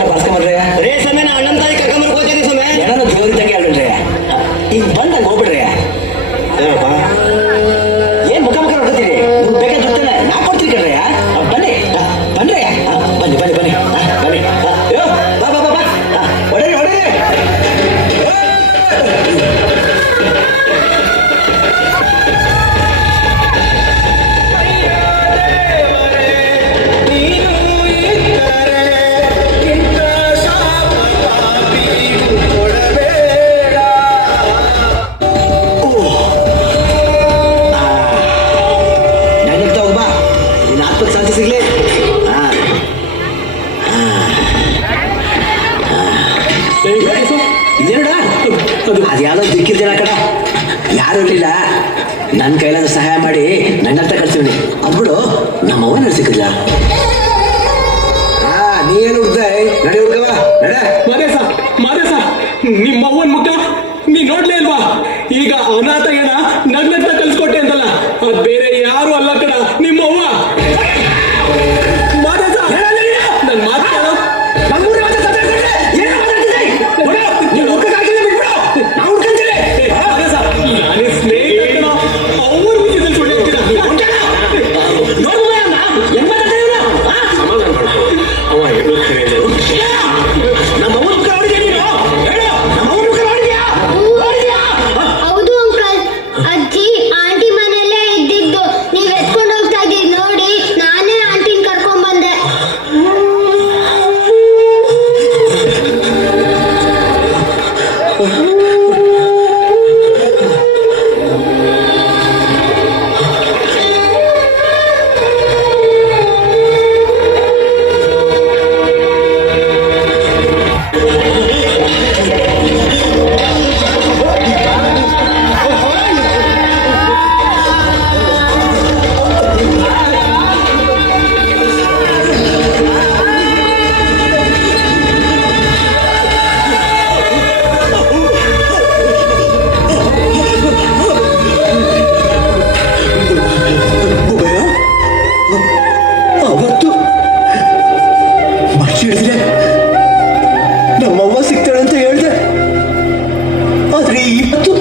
atas kemerdekaan ಅದು ಯಾವ್ದೋ ದಿಕ್ಕಿದ್ದೀರಾ ಕಡ ಯಾರು ಇರಲಿಲ್ಲ. ನನ್ನ ಕೈಲಾದ ಸಹಾಯ ಮಾಡಿ ನನ್ನ ಹತ್ರ ಕಳ್ಸಿವ್ನಿ ಅದ್ಬಿಡು ನಮ್ಮ ಅವನ ಸಿಕ್ಕಿಲ್ಲ ಹಾ ನೀ ಏನು ಹುಡ್ದೆ? ನಡೆ ಹುಡ್ಗವ ನಡ. ಮಾದೇಶ ಮಾದೇಶ ನಿಮ್ಮ ಅವ್ವನ್ ಮುಖ ನೀ ನೋಡ್ಲೇ ಅಲ್ವಾ ಈಗ ಅನಾಥ ಏನ ನಗ್ನಟ್ನ И потом